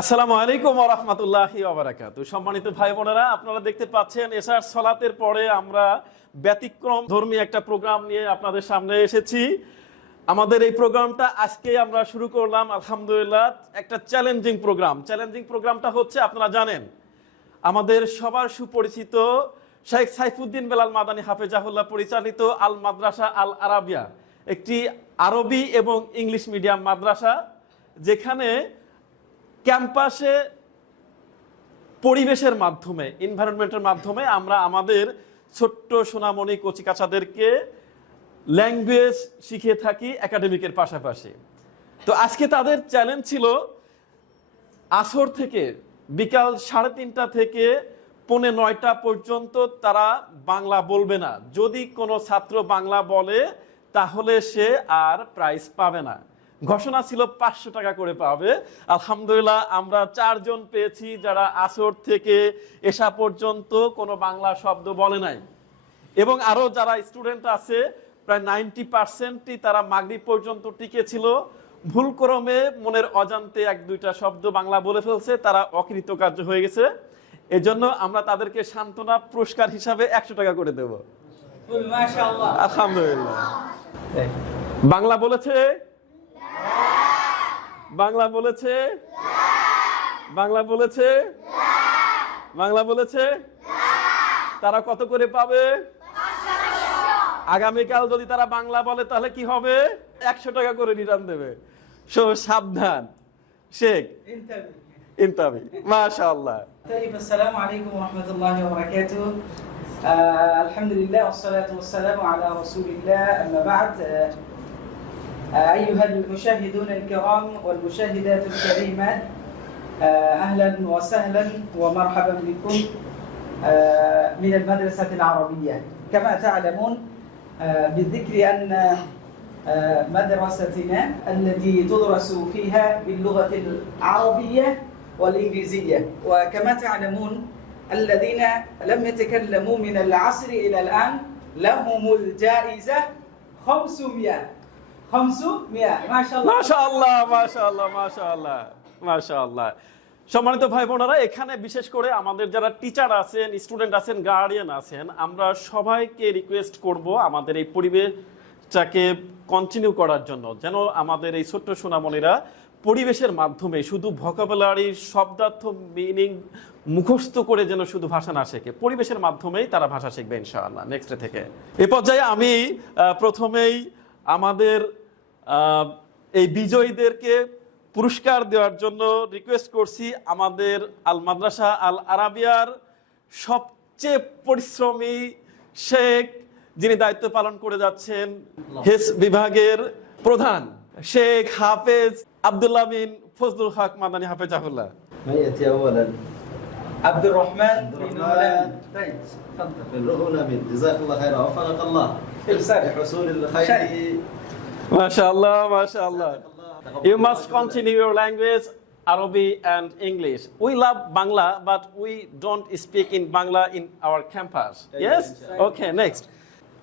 আসসালামু আলাইকুম ওয়া রাহমাতুল্লাহি ওয়া বারাকাতুহু। সম্মানিত ভাই বোনেরা, আপনারা দেখতে পাচ্ছেন এশার সালাতের পরে আমরা ব্যতিক্রম ধর্মী একটা প্রোগ্রাম নিয়ে আপনাদের সামনে এসেছি। আমাদের এই প্রোগ্রামটা আজকে আমরা শুরু করলাম আলহামদুলিল্লাহ একটা চ্যালেঞ্জিং প্রোগ্রাম। চ্যালেঞ্জিং প্রোগ্রামটা হচ্ছে, আপনারা জানেন, আমাদের সবার সুপরিচিত শেখ সাইফুদ্দিন বেলাল মাদানী হাফেজাহুল্লাহ পরিচালিত আল মাদ্রাসা আল আরাবিয়া, একটি আরবি এবং ইংলিশ মিডিয়াম মাদ্রাসা, যেখানে ক্যাম্পাসে পরিবেশের মাধ্যমে, এনভায়রনমেন্টের মাধ্যমে আমরা আমাদের ছোট্ট সোনামণি কচিকাচাদেরকে ল্যাঙ্গুয়েজ শিখিয়ে থাকি একাডেমিকের পাশাপাশি। তো আজকে তাদের চ্যালেঞ্জ ছিল আসর থেকে বিকাল 3:30 থেকে 8:45 পর্যন্ত তারা বাংলা বলবে না। যদি কোনো ছাত্র বাংলা বলে তাহলে সে আর প্রাইজ পাবে না। ঘোষণা ছিল 500 টাকা করে পাবে। আলহামদুলিল্লাহ আমরা 4 জন পেয়েছি যারা আসর থেকে এশা পর্যন্ত কোনো বাংলা শব্দ বলে নাই, এবং আরো যারা স্টুডেন্ট আছে প্রায় 90%ই তারা মাগরিব পর্যন্ত টিকে ছিল। ভুলক্রমে মনের অজান্তে 1-2টা শব্দ বাংলা বলে ফেলছে, তারা অকৃতকার্য হয়ে গেছে। এজন্য আমরা তাদেরকে সান্ত্বনা পুরস্কার হিসাবে 100 টাকা করে দেব। মাশাআল্লাহ, আলহামদুলিল্লাহ। বাংলা বলেছে, বাংলা বলেছে, বাংলা বলেছে, বাংলা বলেছে। তারা কত করে পাবে? আগামীকাল যদি তারা বাংলা বলে তাহলে কি হবে? 100 টাকা করে রিটার্ন দেবে। সো সাবধান। শেখ ইনতাবি, মাশাআল্লাহ। আসসালামু আলাইকুম ওয়া রাহমাতুল্লাহি ওয়া বারাকাতুহু। আলহামদুলিল্লাহ ওয়াসসালাতু ওয়াসসালামু আলা রাসূলিল্লাহ, আম্মা বা'দ। أيها المشاهدون الكرام والمشاهدات الكريمات، أهلا وسهلا ومرحبا بكم من المدرسة العربية. كما تعلمون بالذكر أن مدرستنا التي تدرس فيها باللغة العربية والإنجليزية، وكما تعلمون الذين لم يتكلموا من العصر إلى الآن لهم الجائزة 500 মাশাআল্লাহ, মাশাআল্লাহ, মাশাআল্লাহ, মাশাআল্লাহ, মাশাআল্লাহ। সম্মানিত ভাই বোনেরা, এখানে বিশেষ করে আমাদের যারা টিচার আছেন, স্টুডেন্ট আছেন, গার্ডিয়ান আছেন, আমরা সবাইকে রিকোয়েস্ট করব আমাদের এই পরিবেশটাকে কন্টিনিউ করার জন্য, যেন আমাদের এই ছোট্ট সোনামণিরা পরিবেশের মাধ্যমে শুধু ভোকাবুলারি, শব্দার্থ, মিনিং মুখস্থ করে যেন শুধু ভাষা না শেখে, পরিবেশের মাধ্যমেই তারা ভাষা শিখবে ইনশাআল্লাহ নেক্সট থেকে। এ পর্যায়ে আমি প্রথমেই আমাদের এই বিজয়ীদেরকে পুরস্কার দেওয়ার জন্য রিকোয়েস্ট করছি আমাদের আল মাদ্রাসা আল আরাবিয়ার সবচেয়ে পরিশ্রমী শেখ, যিনি দায়িত্ব পালন করে যাচ্ছেন, হিস বিভাগের প্রধান শেখ হাফেজ আব্দুল্লাহ বিন ফজলুল হক Madani হাফেজাহুল্লাহ। عبد الرحمن بن مولان. تفضل جزاك الله خيرا وفقك الله لحصول الخير. ما شاء الله, ما شاء الله. You must continue your language, Arabic and English. We love Bangla, but we don't speak in Bangla in our campus. Yes? Okay, next.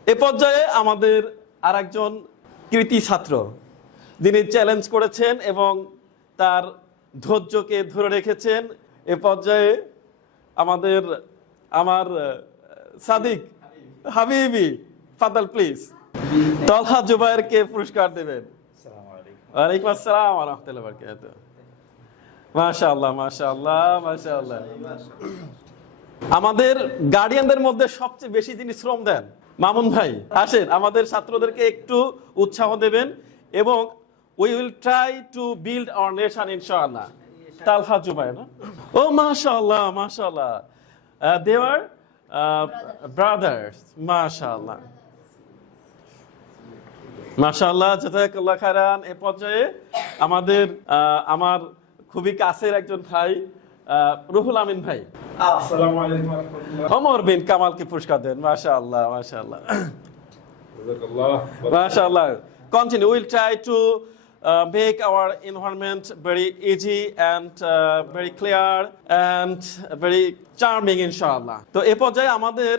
এ পর্যায়ে আমাদের আরেকজন কৃতি ছাত্র, যিনি চ্যালেঞ্জ করেছেন এবং তার ধৈর্যকে ধরে রেখেছেন। এ পর্যায়ে আমার সাদিক হাবিবি, ফাদাল প্লিজ তলহা জুবায়েরকে পুরস্কার দেবেন। ওয়ালাইকুম আসসালাম ওয়া রাহমাতুল্লাহি ওয়া বারাকাতুহু। মাশাআল্লাহ, মাশাআল্লাহ, মাশাআল্লাহ। আমাদের গার্ডিয়ানদের মধ্যে সবচেয়ে বেশি যিনি শ্রম দেন, মামুন ভাই, আসেন আমাদের ছাত্রদেরকে একটু উৎসাহ দেবেন, এবং we will try to build our nation ইনশাআল্লাহ। তালহা জুবায়ের, ও মাশাআল্লাহ, মাশাআল্লাহ, they were brothers, মাশাআল্লাহ, মাশাআল্লাহ, জাযাকাল্লাহ খায়রান। এ পর্যায়ে আমার খুবই কাছের একজন ভাই রুহুল আমিন ভাই, আসসালামু আলাইকুম ওয়া রাহমাতুল্লাহ। ওমর বিন কামালকে পুরস্কার দেন। মাশাআল্লাহ, মাশাআল্লাহ, জাযাকাল্লাহ, মাশাআল্লাহ। Continue, we'll try to make our environment very easy and very clear and very charming inshallah. তো এই পর্যায়ে আমাদের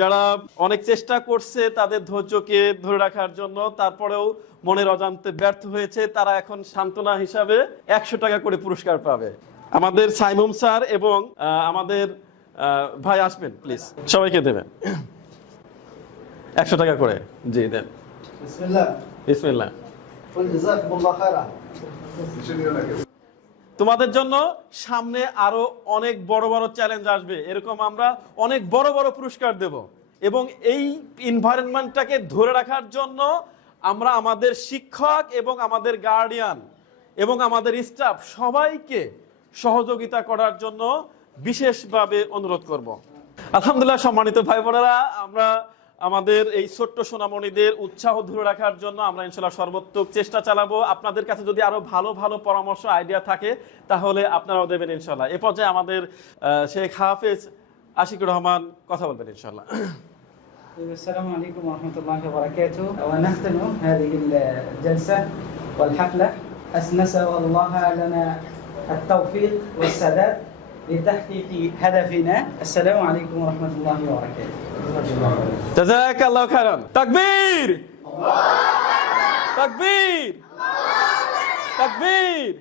যারা অনেক চেষ্টা করছে তাদের ধৈর্যকে ধরে রাখার জন্য, তারপরেও মনের অজান্তে ব্যর্থ হয়েছে, তারা এখন সান্ত্বনা হিসাবে 100 টাকা করে পুরস্কার পাবে। আমাদের সাইমুম স্যার এবং আমাদের ভাই আসবেন প্লিজ, সবাইকে দেবেন 100 টাকা করে। জি দেন। بسم الله বিসমিল্লাহ। قل جزاكم الله خيرا তোমাদের জন্য সামনে আরো অনেক বড় বড় চ্যালেঞ্জ আসবে, এরকম আমরা অনেক বড় বড় পুরস্কার দেব এবং এই এনভায়রনমেন্টটাকে ধরে রাখার জন্য আমরা আমাদের শিক্ষক এবং আমাদের গার্ডিয়ান এবং আমাদের স্টাফ সবাইকে সহযোগিতা করার জন্য বিশেষভাবে অনুরোধ করব। আলহামদুলিল্লাহ সম্মানিত ভাই বোনেরা, আমরা আমাদের এই ছোট্ট সোনামণিদের উৎসাহ ধরে রাখার জন্য আমরা ইনশাআল্লাহ সর্বোত্তম চেষ্টা চালাবো। আপনাদের কাছে যদি আরো ভালো ভালো পরামর্শ আইডিয়া থাকে তাহলে আপনারাও দেবেন ইনশাআল্লাহ। এ পর্যায়ে আমাদের শেখ হাফেজ আশিকুর রহমান কথা বলবেন ইনশাআল্লাহ। السلام عليكم ورحمة الله وبركاته. ونختم هذه الجلسة والحفلة نسأل الله لنا التوفيق والسداد لتحقيق هدفنا. السلام عليكم ورحمة الله وبركاته. জাযাকাল্লাহু খাইরান। তাকবীর, তাকবীর, তাকবীর।